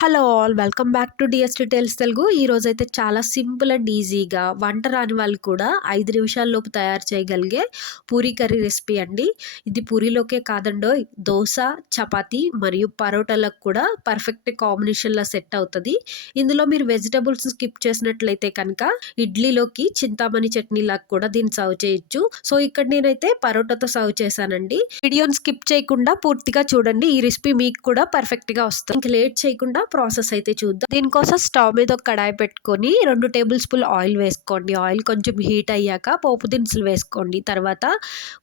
Hello all welcome back to DS details Telugu. ఈరోజైతే చాలా simple and ఈజీగా వంట రాని వాళ్ళు కూడా 5 నిమిషాల్లోపు తయారు చేయగలిగే పూరీ కర్రీ రెసిపీ అండి. ఇది పూరీలోకే కాదండోయ్, దోస, చపాతీ మరియు పరోటాలకు కూడా పర్ఫెక్ట్ కాంబినేషన్‌లో సెట్ అవుతది. ఇందులో మీరు వెజిటబుల్స్ స్కిప్ చేసినట్లయితే కనుక ఇడ్లీలోకి చింతామణి చట్నీలాగా కూడా దీన్ని సర్వ్ చేయొచ్చు. సో ఇక్కడ నేనైతే పరోటాతో సర్వ్ చేశానండి. వీడియోని స్కిప్ చేయకుండా పూర్తిగా చూడండి. ఈ రెసిపీ మీకు కూడా పర్ఫెక్ట్‌గా వస్తుంది. ఇంక లేట్ చేయకుండా ప్రాసెస్ అయితే చూద్దాం. దీనికోసం స్టవ్ మీద ఒక కడాయి పెట్టుకొని 2 టేబుల్ స్పూన్ ఆయిల్ వేసుకోండి. ఆయిల్ కొంచెం హీట్ అయ్యాక పోపు దినుసులు వేసుకోండి. తర్వాత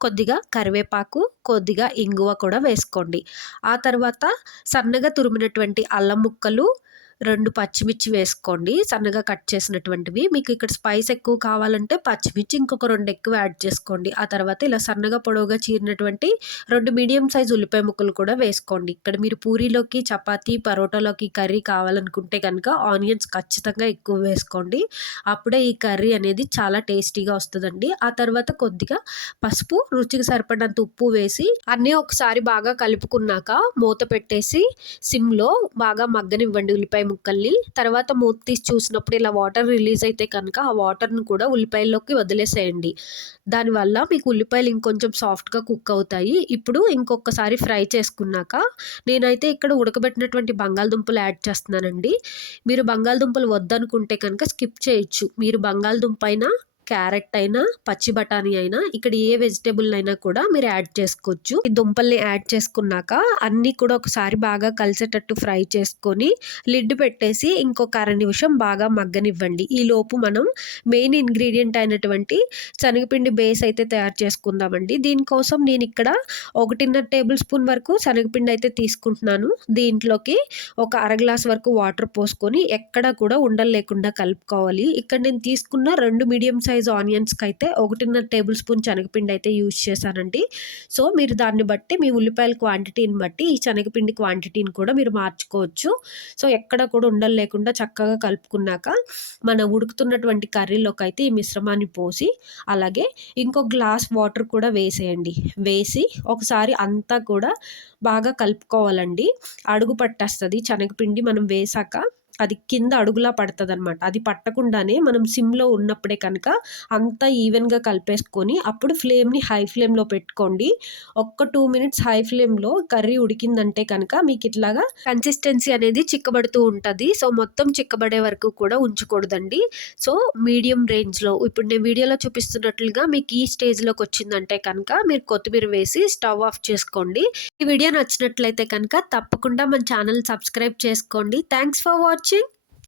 కొద్దిగా కరివేపాకు, కొద్దిగా ఇంగువ కూడా వేసుకోండి. ఆ తర్వాత సన్నగా తురిమినటువంటి అల్లం ముక్కలు, 2 పచ్చిమిర్చి వేసుకోండి, సన్నగా కట్ చేసినటువంటివి. మీకు ఇక్కడ స్పైస్ ఎక్కువ కావాలంటే పచ్చిమిర్చి ఇంకొక 2 ఎక్కువ యాడ్ చేసుకోండి. ఆ తర్వాత ఇలా సన్నగా పొడవుగా చీరినటువంటి 2 మీడియం సైజ్ ఉల్లిపాయ ముక్కలు కూడా వేసుకోండి. ఇక్కడ మీరు పూరీలోకి, చపాతీ, పరోటాలోకి కర్రీ కావాలనుకుంటే కనుక ఆనియన్స్ ఖచ్చితంగా ఎక్కువ వేసుకోండి. అప్పుడే ఈ కర్రీ అనేది చాలా టేస్టీగా వస్తుందండి. ఆ తర్వాత కొద్దిగా పసుపు, రుచికి సరిపడినంత ఉప్పు వేసి అన్నీ ఒకసారి బాగా కలుపుకున్నాక మూత పెట్టేసి సిమ్‌లో బాగా మగ్గనివ్వండి ఉల్లిపాయ ముక్కల్ని. తర్వాత మూత తీసి చూసినప్పుడు ఇలా వాటర్ రిలీజ్ అయితే కనుక ఆ వాటర్‌ని కూడా ఉల్లిపాయల్లోకి వదిలేసేయండి. దానివల్ల మీకు ఉల్లిపాయలు ఇంకొంచెం సాఫ్ట్‌గా కుక్ అవుతాయి. ఇప్పుడు ఇంకొకసారి ఫ్రై చేసుకున్నాక నేనైతే ఇక్కడ ఉడకబెట్టినటువంటి బంగాళదుంపలు యాడ్ చేస్తున్నానండి. మీరు బంగాళదుంపలు వద్దనుకుంటే కనుక స్కిప్ చేయొచ్చు. మీరు బంగాళదుంప అయినా, క్యారెట్ అయినా, పచ్చి బఠానీ అయినా ఇక్కడ ఏ వెజిటబుల్ అయినా కూడా మీరు యాడ్ చేసుకోవచ్చు. ఈ దుంపల్ని యాడ్ చేసుకున్నాక అన్నీ కూడా ఒకసారి బాగా కలిసేటట్టు ఫ్రై చేసుకొని లిడ్ పెట్టేసి ఇంకొక అర నిమిషం బాగా మగ్గనివ్వండి. ఈలోపు మనం మెయిన్ ఇంగ్రీడియంట్ అయినటువంటి శనగపిండి బేస్ అయితే తయారు చేసుకుందామండి. దీనికోసం నేను ఇక్కడ 1.5 టేబుల్ స్పూన్ వరకు శనగపిండి అయితే తీసుకుంటున్నాను. దీంట్లోకి ఒక అర గ్లాస్ వరకు వాటర్ పోసుకొని ఎక్కడా కూడా ఉండలు లేకుండా కలుపుకోవాలి. ఇక్కడ నేను తీసుకున్న 2 మీడియం సైజ్ ఆనియన్స్‌కి అయితే 1.5 టేబుల్ స్పూన్ శనగపిండి అయితే యూజ్ చేశానండి. సో మీరు దాన్ని బట్టి మీ ఉల్లిపాయల క్వాంటిటీని బట్టి ఈ శనగపిండి క్వాంటిటీని కూడా మీరు మార్చుకోవచ్చు. సో ఎక్కడ కూడా ఉండలు లేకుండా చక్కగా కలుపుకున్నాక మన ఉడుకుతున్నటువంటి కర్రీలోకి అయితే ఈ మిశ్రమాన్ని పోసి అలాగే ఇంకో గ్లాస్ వాటర్ కూడా వేసేయండి. వేసి ఒకసారి అంతా కూడా బాగా కలుపుకోవాలండి. అడుగు పట్టేస్తది శనగపిండి మనం వేశాక అది కింద అడుగులా పడతదనమాట. అది పట్టకుండానే మనం సిమ్‌లో ఉన్నప్పుడే కనుక అంతా ఈవెన్‌గా కలిపేసుకొని అప్పుడు ఫ్లేమ్‌ని హై ఫ్లేమ్‌లో పెట్టుకోండి. ఒక్క 2 మినిట్స్ హై ఫ్లేమ్‌లో కర్రీ ఉడికిందంటే కనుక మీకు ఇట్లాగా కన్సిస్టెన్సీ అనేది చిక్కబడుతూ ఉంటది. సో మొత్తం చిక్కబడే వరకు కూడా ఉంచకూడదండి. సో మీడియం రేంజ్‌లో ఇప్పుడు నేను వీడియోలో చూపిస్తున్నట్లుగా మీకు ఈ స్టేజ్‌లోకి వచ్చిందంటే కనుక మీరు కొత్తిమీర వేసి స్టవ్ ఆఫ్ చేసుకోండి. ఈ వీడియో నచ్చినట్లయితే కనుక తప్పకుండా మన ఛానల్ సబ్స్క్రైబ్ చేసుకోండి. Thanks for watching.